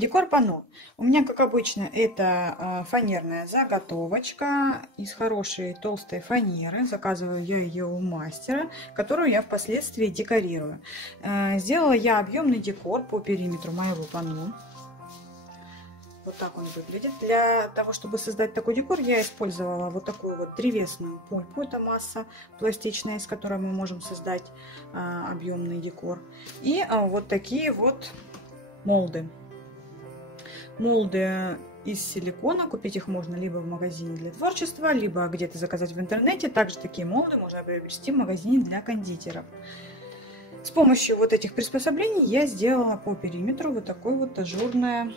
Декор панно. У меня, как обычно, это фанерная заготовочка из хорошей толстой фанеры. Заказываю я ее у мастера, которую я впоследствии декорирую. Сделала я объемный декор по периметру моего панно. Вот так он выглядит. Для того, чтобы создать такой декор, я использовала вот такую вот древесную пульпу. Это масса пластичная, из которой мы можем создать объемный декор. И вот такие вот молды. Молды из силикона. Купить их можно либо в магазине для творчества, либо где-то заказать в интернете. Также такие молды можно приобрести в магазине для кондитеров. С помощью вот этих приспособлений я сделала по периметру вот такой вот ажурный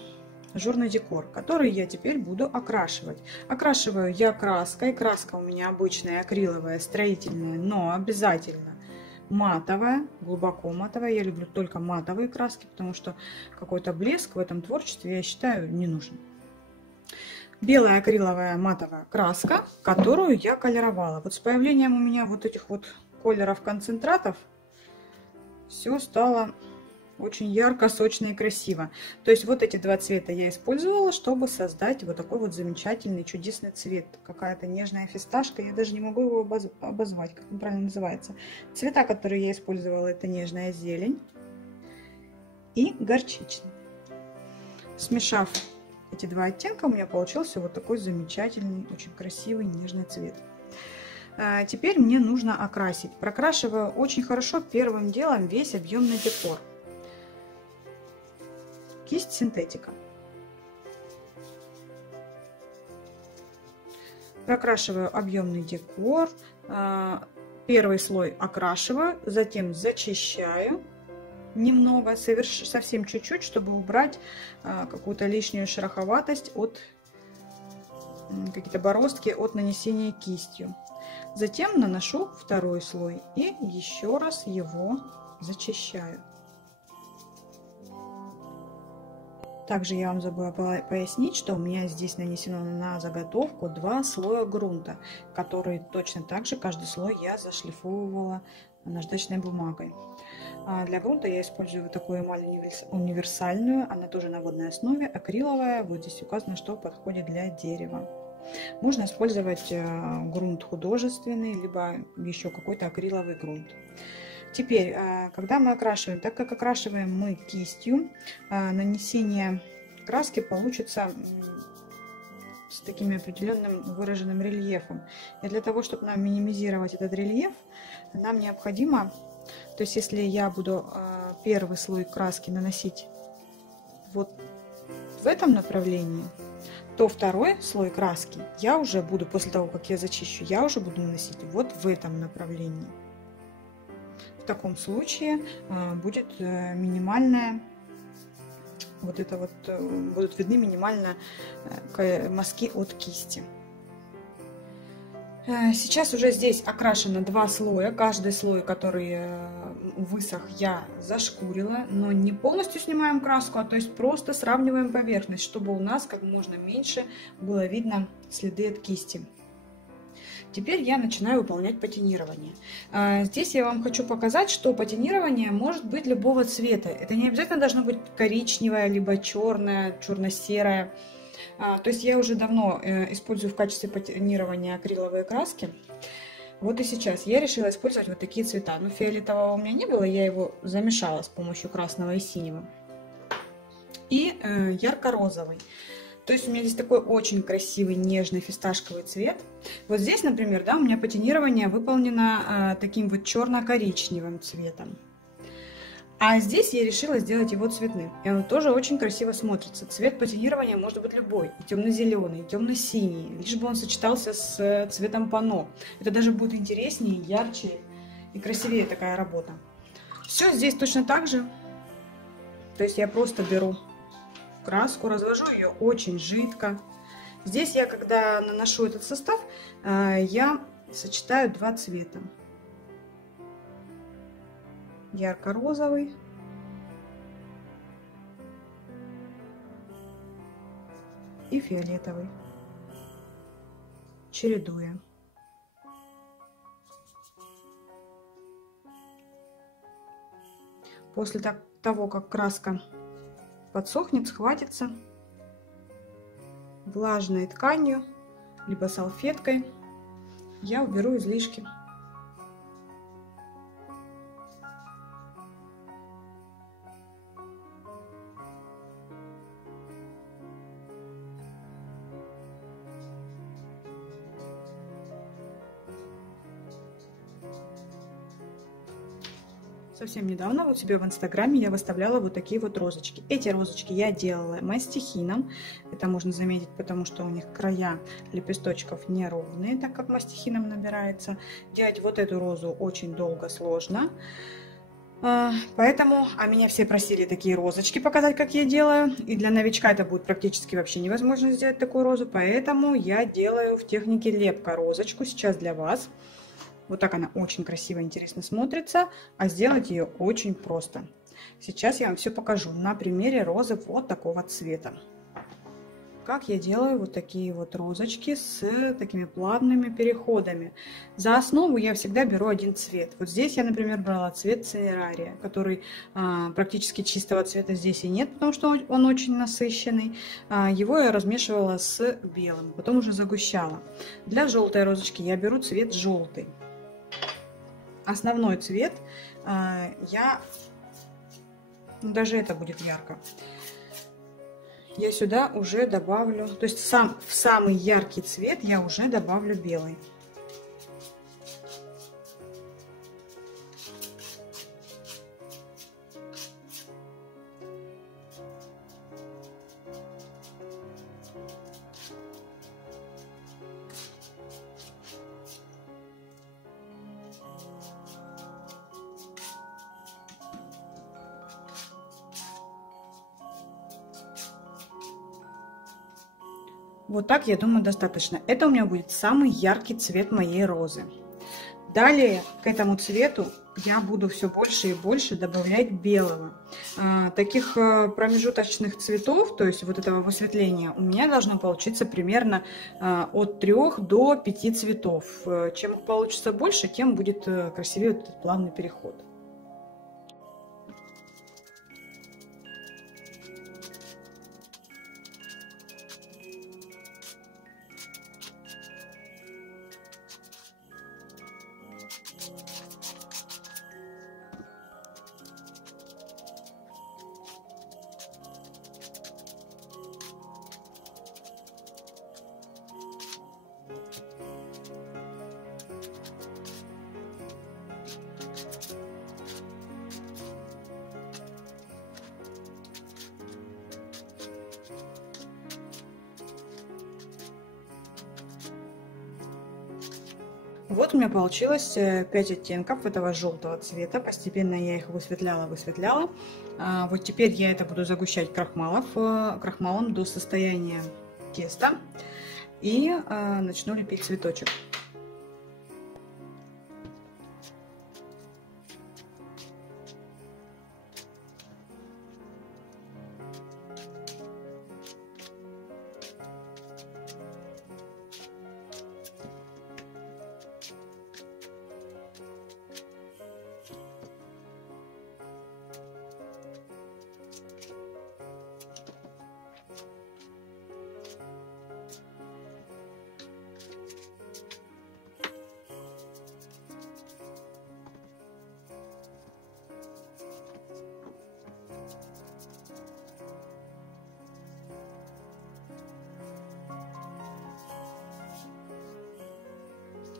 декор, который я теперь буду окрашивать. Окрашиваю я краской. Краска у меня обычная акриловая, строительная, но обязательно матовая, глубоко матовая. Я люблю только матовые краски, потому что какой-то блеск в этом творчестве, я считаю, не нужен. Белая акриловая матовая краска, которую я колеровала. Вот с появлением у меня вот этих вот колеров концентратов все стало очень ярко, сочно и красиво. То есть вот эти два цвета я использовала, чтобы создать вот такой вот замечательный, чудесный цвет. Какая-то нежная фисташка. Я даже не могу его обозвать, как он правильно называется. Цвета, которые я использовала, это нежная зелень и горчичный. Смешав эти два оттенка, у меня получился вот такой замечательный, очень красивый, нежный цвет. Теперь мне нужно окрасить. Прокрашиваю очень хорошо первым делом весь объемный декор. Кисть синтетика. Прокрашиваю объемный декор. Первый слой окрашиваю, затем зачищаю немного, совсем чуть-чуть, чтобы убрать какую-то лишнюю шероховатость от какие-то бороздки от нанесения кистью. Затем наношу второй слой и еще раз его зачищаю. Также я вам забыла пояснить, что у меня здесь нанесено на заготовку 2 слоя грунта, которые точно так же каждый слой я зашлифовывала наждачной бумагой. Для грунта я использую вот такую эмаль универсальную, она тоже на водной основе, акриловая. Вот здесь указано, что подходит для дерева. Можно использовать грунт художественный, либо еще какой-то акриловый грунт. Теперь, когда мы окрашиваем, так как окрашиваем мы кистью, нанесение краски получится с таким определенным выраженным рельефом. И для того, чтобы нам минимизировать этот рельеф, нам необходимо, то есть если я буду первый слой краски наносить вот в этом направлении, то второй слой краски я уже буду, после того, как я зачищу, я уже буду наносить вот в этом направлении. В таком случае будет минимальная, вот это вот, будут видны минимально мазки от кисти. Сейчас уже здесь окрашено 2 слоя. Каждый слой, который высох, я зашкурила, но не полностью снимаем краску, а то есть просто сравниваем поверхность, чтобы у нас как можно меньше было видно следы от кисти. Теперь я начинаю выполнять патинирование. Здесь я вам хочу показать, что патинирование может быть любого цвета. Это не обязательно должно быть коричневое, либо черное, черно-серое. То есть я уже давно использую в качестве патинирования акриловые краски. Вот и сейчас я решила использовать вот такие цвета. Но фиолетового у меня не было, я его замешала с помощью красного и синего. И ярко-розовый. То есть у меня здесь такой очень красивый, нежный фисташковый цвет. Вот здесь, например, да, у меня патинирование выполнено таким вот черно-коричневым цветом. А здесь я решила сделать его цветным. И он тоже очень красиво смотрится. Цвет патинирования может быть любой. И темно-зеленый, и темно-синий. Лишь бы он сочетался с цветом панно. Это даже будет интереснее, ярче и красивее такая работа. Все здесь точно так же. То есть я просто беру краску, развожу ее очень жидко. Здесь я, когда наношу этот состав, я сочетаю 2 цвета. Ярко-розовый и фиолетовый, чередуя. После того, как краска подсохнет, схватится влажной тканью, либо салфеткой, я уберу излишки. Совсем недавно вот себе в инстаграме я выставляла вот такие вот розочки. Эти розочки я делала мастихином. Это можно заметить, потому что у них края лепесточков неровные, так как мастихином набирается. Делать вот эту розу очень долго, сложно. Поэтому, меня все просили такие розочки показать, как я делаю. И для новичка это будет практически вообще невозможно сделать такую розу. Поэтому я делаю в технике лепка розочку сейчас для вас. Вот так она очень красиво, интересно смотрится, а сделать ее очень просто. Сейчас я вам все покажу на примере розы вот такого цвета. Как я делаю вот такие вот розочки с такими плавными переходами. За основу я всегда беру один цвет. Вот здесь я, например, брала цвет цинерария, который практически чистого цвета здесь и нет, потому что он очень насыщенный. Его я размешивала с белым, потом уже загущала. Для желтой розочки я беру цвет желтый. Основной цвет даже это будет ярко. Я сюда уже добавлю, то есть в самый яркий цвет я уже добавлю белый. Вот так, я думаю, достаточно. Это у меня будет самый яркий цвет моей розы. Далее к этому цвету я буду все больше и больше добавлять белого. Таких промежуточных цветов, то есть вот этого высветления, у меня должно получиться примерно от 3 до 5 цветов. Чем их получится больше, тем будет красивее этот плавный переход. Вот у меня получилось 5 оттенков этого желтого цвета. Постепенно я их высветляла. Вот теперь я это буду загущать крахмалом до состояния теста. И начну лепить цветочек.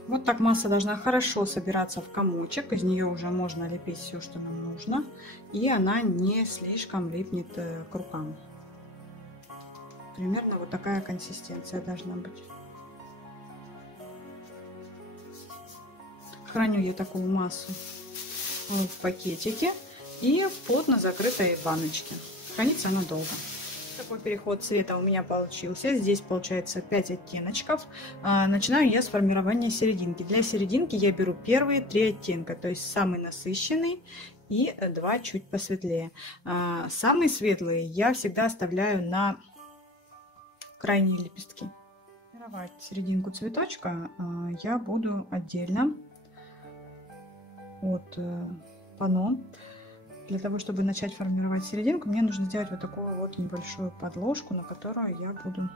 Вот так масса должна хорошо собираться в комочек. Из нее уже можно лепить все, что нам нужно. И она не слишком липнет к рукам. Примерно вот такая консистенция должна быть. Храню я такую массу в пакетике и в плотно закрытой баночке. Хранится она долго. Такой переход цвета у меня получился. Здесь получается 5 оттеночков. Начинаю я с формирования серединки. Для серединки я беру первые 3 оттенка, то есть самый насыщенный и 2 чуть посветлее. Самые светлые я всегда оставляю на крайние лепестки. Формировать серединку цветочка я буду отдельно от панно. для того, чтобы начать формировать серединку, мне нужно сделать вот такую вот небольшую подложку, на которую я буду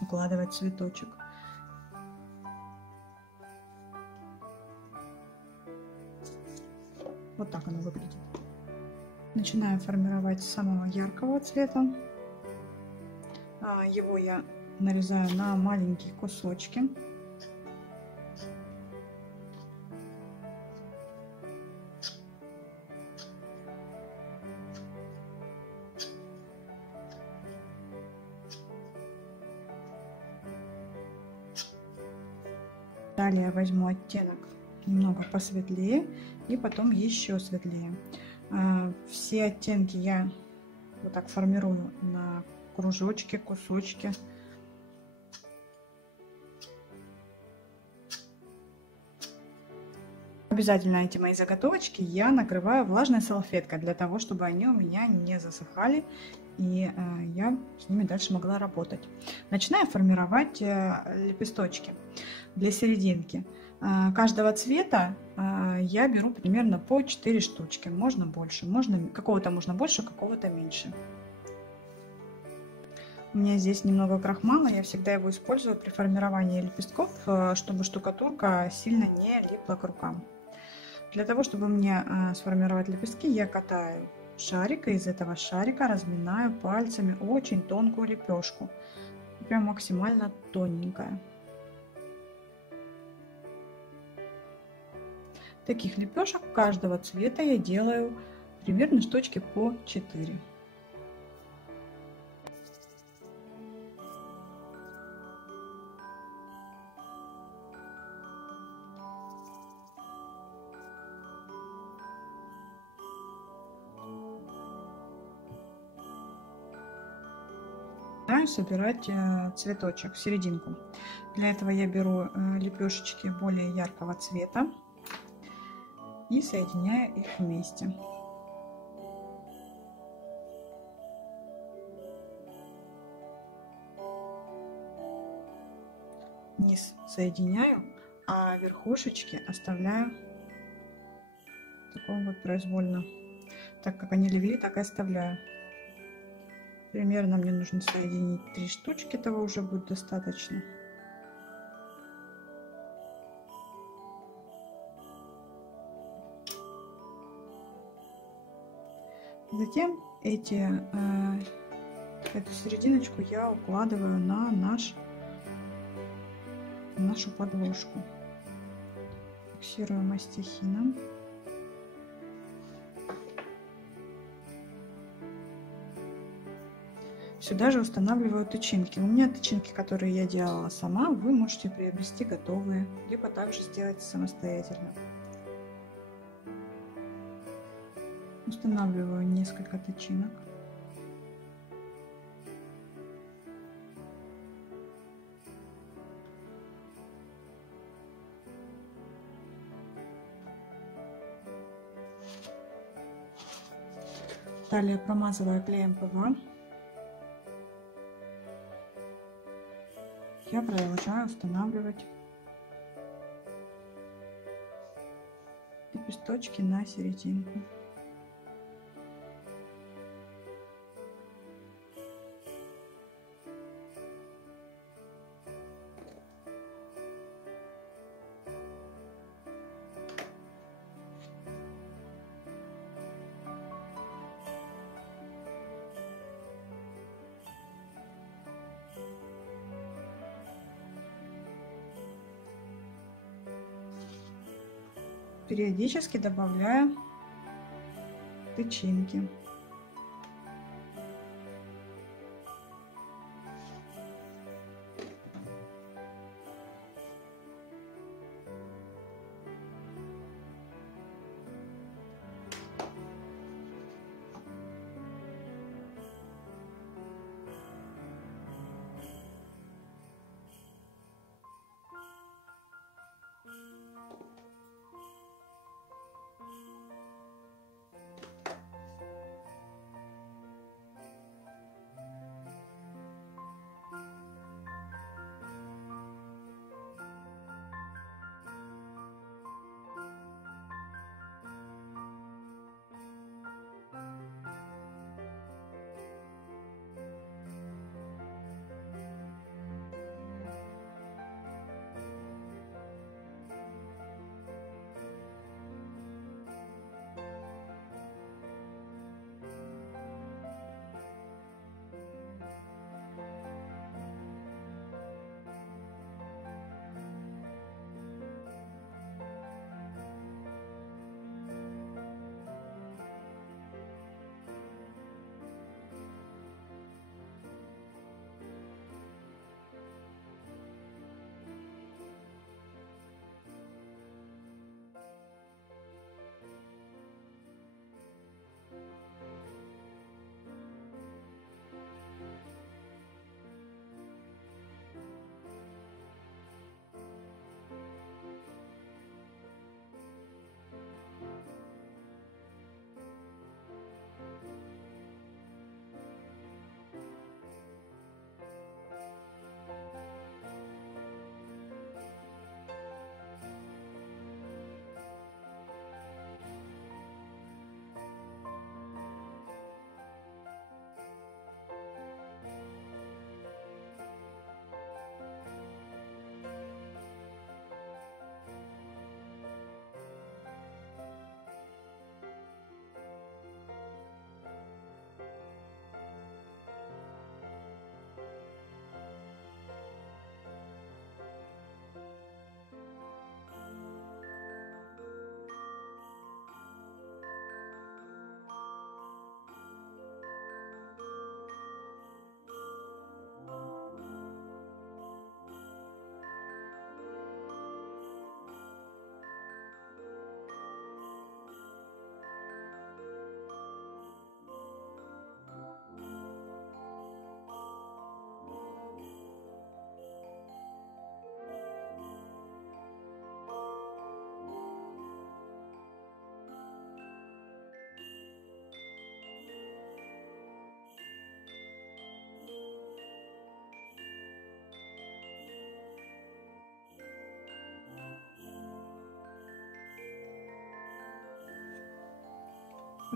укладывать цветочек. Вот так оно выглядит. Начинаю формировать самого яркого цвета. Его я нарезаю на маленькие кусочки. Далее возьму оттенок немного посветлее и потом еще светлее. Все оттенки я вот так формирую на кружочки, кусочки. Обязательно эти мои заготовочки я накрываю влажной салфеткой, для того, чтобы они у меня не засыхали и я с ними дальше могла работать. Начинаю формировать лепесточки для серединки. Каждого цвета я беру примерно по 4 штучки, можно больше, какого-то можно больше, какого-то меньше. У меня здесь немного крахмала, я всегда его использую при формировании лепестков, чтобы штукатурка сильно не липла к рукам. Для того, чтобы мне сформировать лепестки, я катаю шарик, и из этого шарика разминаю пальцами очень тонкую лепешку, прям максимально тоненькая. Таких лепешек каждого цвета я делаю примерно штучки по 4. Собирать цветочек в серединку. Для этого я беру лепешечки более яркого цвета и соединяю их вместе. Низ соединяю, а верхушечки оставляю такого вот произвольно. Так как они левее, так и оставляю. Примерно мне нужно соединить 3 штучки, этого уже будет достаточно. Затем эту серединочку я укладываю на нашу подложку. Фиксирую мастихином. Сюда же устанавливаю тычинки. У меня тычинки, которые я делала сама, вы можете приобрести готовые, либо также сделать самостоятельно. Устанавливаю несколько тычинок. Далее промазываю клеем ПВА. Я продолжаю устанавливать лепесточки на серединку. Периодически добавляю тычинки.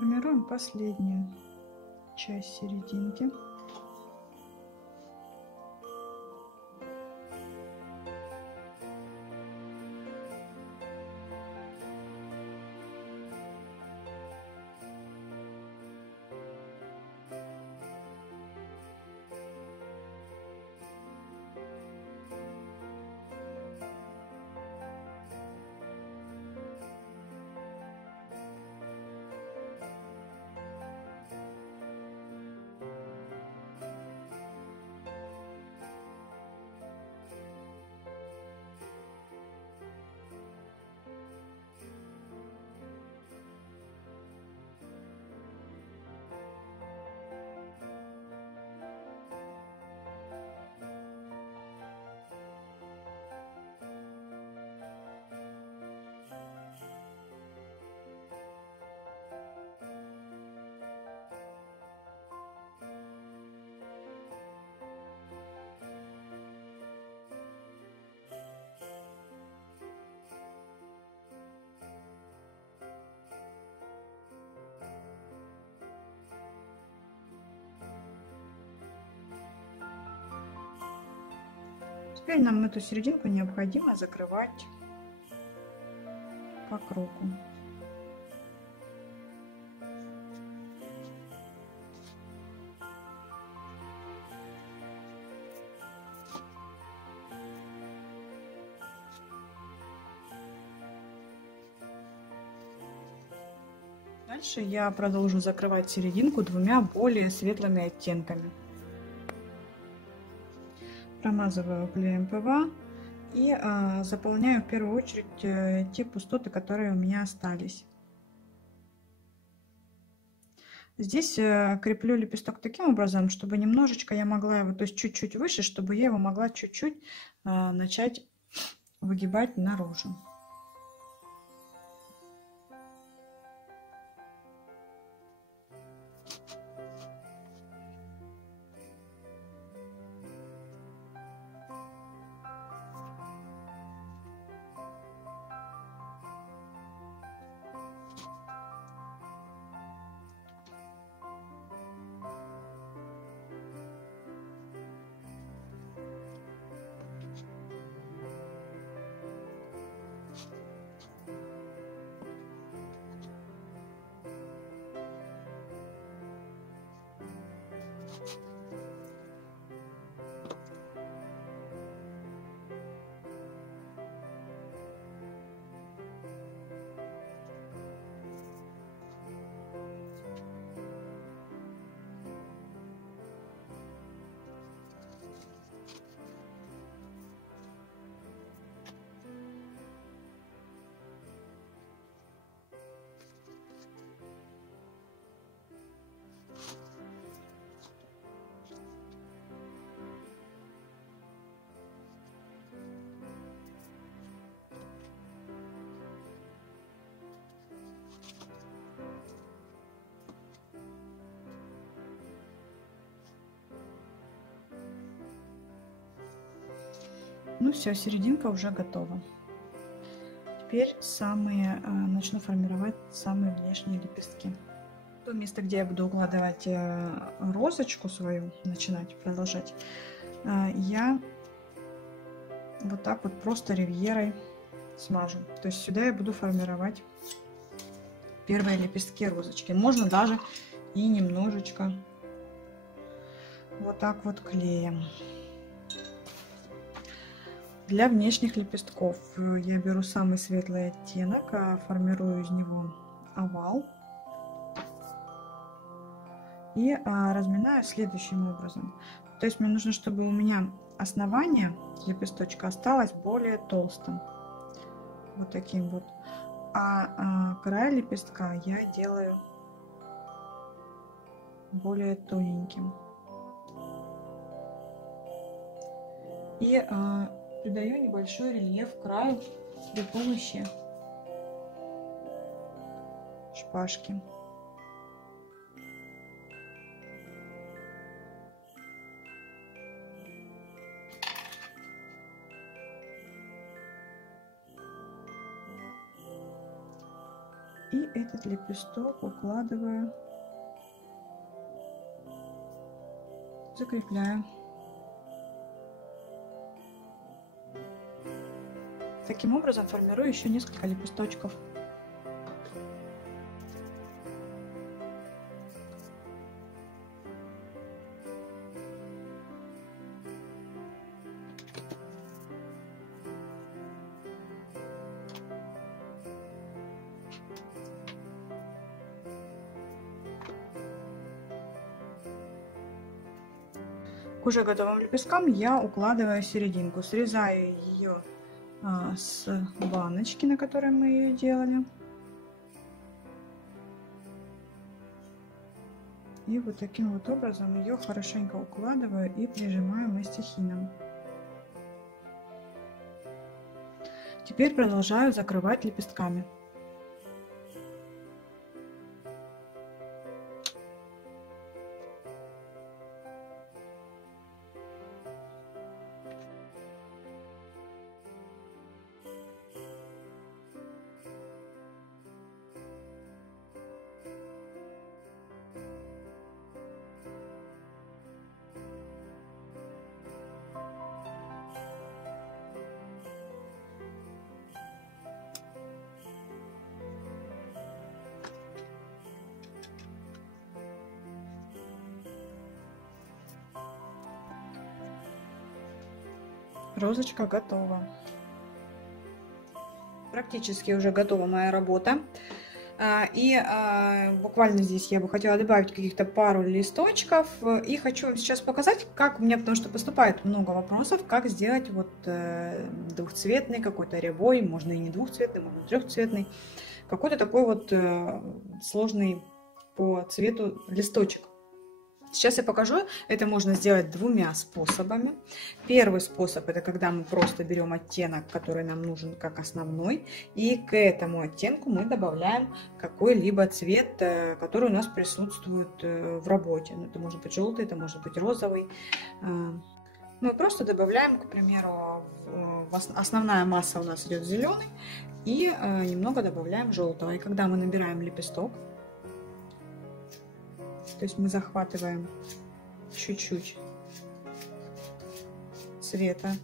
Формируем последнюю часть серединки. Теперь нам эту серединку необходимо закрывать по кругу. Дальше я продолжу закрывать серединку двумя более светлыми оттенками. Промазываю клеем ПВА и заполняю в первую очередь те пустоты, которые у меня остались. Здесь креплю лепесток таким образом, чтобы немножечко я могла его, то есть чуть-чуть выше, чтобы я его могла чуть-чуть начать выгибать наружу. Ну все, серединка уже готова. Теперь начну формировать самые внешние лепестки. То место, где я буду укладывать розочку свою, продолжать, я вот так вот просто ривьерой смажу. То есть сюда я буду формировать первые лепестки розочки. Можно даже и немножечко вот так вот клеем. Для внешних лепестков я беру самый светлый оттенок, формирую из него овал и разминаю следующим образом. То есть мне нужно, чтобы у меня основание лепесточка осталось более толстым, вот таким вот, а край лепестка я делаю более тоненьким. И придаю небольшой рельеф краю при помощи шпажки. И этот лепесток укладываю, закрепляю. Таким образом формирую еще несколько лепесточков. К уже готовым лепесткам я укладываю серединку, срезаю ее с баночки, на которой мы ее делали. И вот таким вот образом ее хорошенько укладываю и прижимаю мастихином. Теперь продолжаю закрывать лепестками. Розочка готова. Практически уже готова моя работа. И буквально здесь я бы хотела добавить каких-то пару листочков. И хочу вам сейчас показать, как у меня, потому что поступает много вопросов, как сделать вот двухцветный какой-то рябой, можно и не двухцветный, можно трехцветный, какой-то такой вот сложный по цвету листочек. Сейчас я покажу, это можно сделать двумя способами. Первый способ — это когда мы просто берем оттенок, который нам нужен как основной, и к этому оттенку мы добавляем какой-либо цвет, который у нас присутствует в работе. Это может быть желтый, это может быть розовый. Мы просто добавляем, к примеру, основная масса у нас идет зеленый, и немного добавляем желтого. И когда мы набираем лепесток, то есть мы захватываем чуть-чуть цвета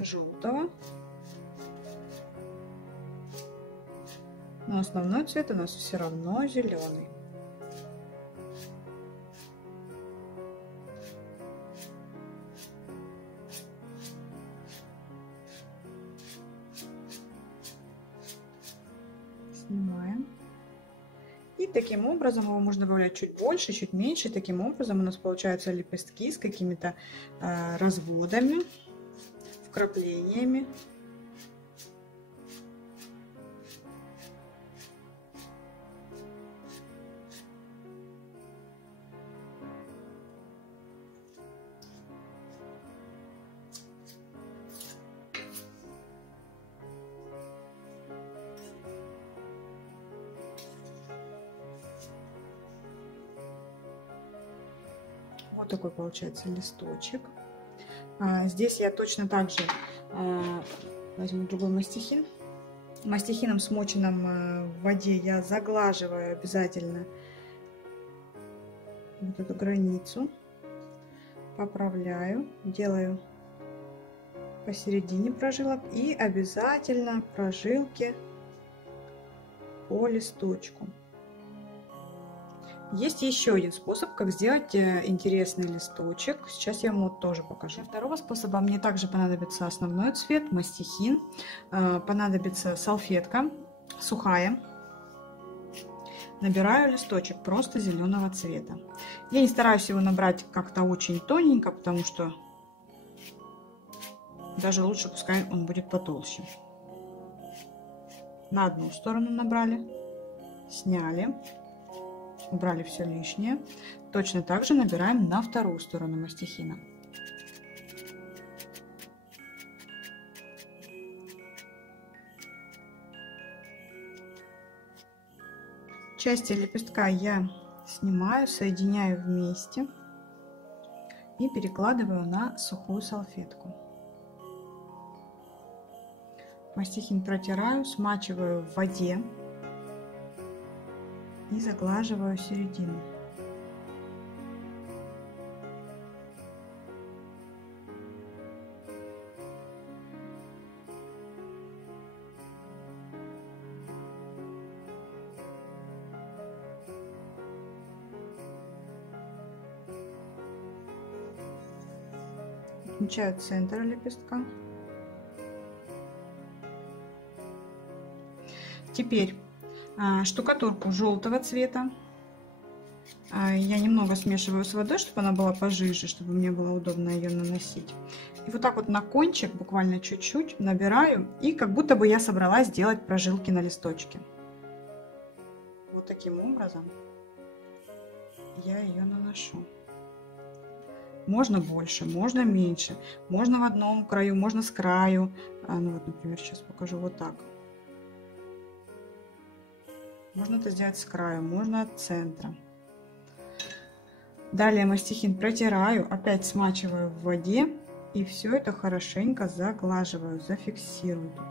желтого, но основной цвет у нас все равно зеленый. Снимаем. И таким образом его можно добавлять чуть больше, чуть меньше. Таким образом у нас получаются лепестки с какими-то разводами, вкраплениями. Вот такой получается листочек. Здесь я точно так же возьму другой мастихин. Мастихином, смоченным в воде, я заглаживаю обязательно вот эту границу. Поправляю, делаю посередине прожилок и обязательно прожилки по листочку. Есть еще один способ, как сделать интересный листочек. Сейчас я вам его тоже покажу. Для второго способа мне также понадобится основной цвет, мастихин. Понадобится салфетка сухая. Набираю листочек просто зеленого цвета. Я не стараюсь его набрать как-то очень тоненько, потому что даже лучше пускай он будет потолще. На одну сторону набрали, сняли. Убрали все лишнее. Точно так же набираем на вторую сторону мастихина. Части лепестка я снимаю, соединяю вместе и перекладываю на сухую салфетку. Мастихин протираю, смачиваю в воде и заглаживаю середину. Отмечаю центр лепестка. Теперь штукатурку желтого цвета. Я немного смешиваю с водой, чтобы она была пожиже, чтобы мне было удобно ее наносить. И вот так вот на кончик, буквально чуть-чуть, набираю. И как будто бы я собралась делать прожилки на листочке. Вот таким образом я ее наношу. Можно больше, можно меньше. Можно в одном краю, можно с краю. Ну вот, например, сейчас покажу вот так. Можно это сделать с краю, можно от центра. Далее мастихин протираю, опять смачиваю в воде. И все это хорошенько заглаживаю, зафиксирую тут.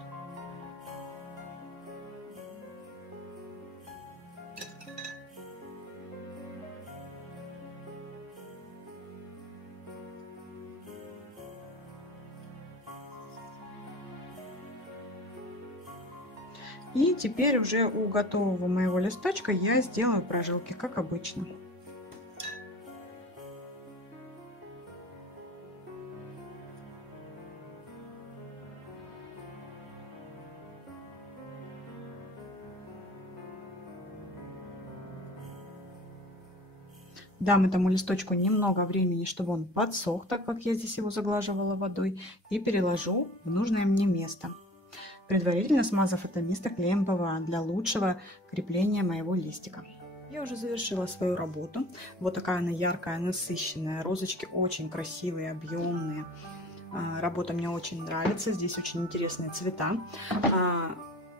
И теперь уже у готового моего листочка я сделаю прожилки, как обычно. Дам этому листочку немного времени, чтобы он подсох, так как я здесь его заглаживала водой, и переложу в нужное мне место, предварительно смазав это место клеем ПВА для лучшего крепления моего листика. Я уже завершила свою работу. Вот такая она яркая, насыщенная. Розочки очень красивые, объемные. Работа мне очень нравится. Здесь очень интересные цвета.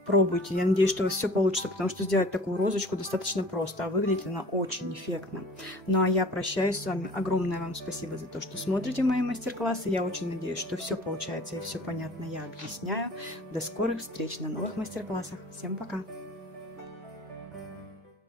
Пробуйте. Я надеюсь, что у вас все получится, потому что сделать такую розочку достаточно просто, а выглядит она очень эффектно. Ну а я прощаюсь с вами. Огромное вам спасибо за то, что смотрите мои мастер-классы. Я очень надеюсь, что все получается и все понятно я объясняю. До скорых встреч на новых мастер-классах. Всем пока!